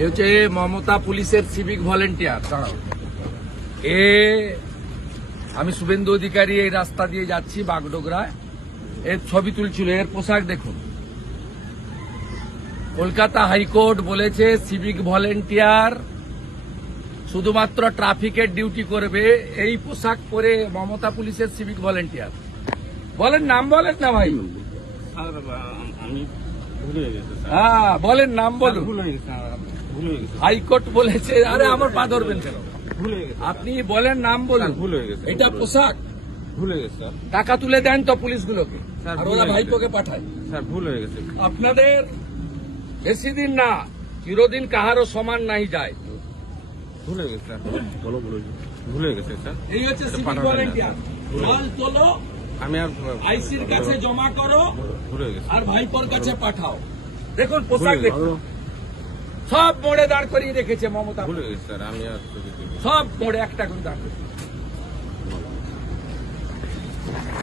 এ হচ্ছে মমতা পুলিশের civic volunteer. আমি শুভেন্দু অধিকারী এই রাস্তা দিয়ে যাচ্ছি বাগডোগরায়, এর ছবি তুলছিল। এর পোশাক দেখুন। কলকাতা হাইকোর্ট বলেছে সিভিক ভলেন্টিয়ার শুধুমাত্র ট্রাফিকের ডিউটি করবে। এই পোশাক পরে মমতা পুলিশের সিভিক ভলেন্টিয়ার। বলেন নাম বলেন না ভাই। হ্যাঁ বলেন নাম বলুন। হাইকোর্ট বলেছে। আরে আমার পা ধরবেন কেন? আপনি বলেন নাম বলুন। এটা পোশাক ভুল হয়ে গেছে। টাকা তুলে দেন তো পুলিশগুলোকে, আর ওরা ভাইপোকে পাঠায়। স্যার ভুল হয়ে গেছে। আপনাদের বেশি দিন না, চিরদিন কাহারও সমান নাই যায়। ভুল হয়ে গেছে স্যার। ভুল হয়ে গেছে স্যার। এই হচ্ছে সিভিক ভলেন্টিয়ার। জল তোলো, আমি আর আইসির কাছে জমা করো, ভুল হয়ে গেছে। আর ভাইপোর কাছে পাঠাও। দেখুন পোশাক দেখুন, সব মোড়ে দাঁড় করিয়ে রেখেছে মমতা। ভুল হয়ে গেছে স্যার। আমি আর সব মোড়ে একটা করে দাঁড় করিয়ে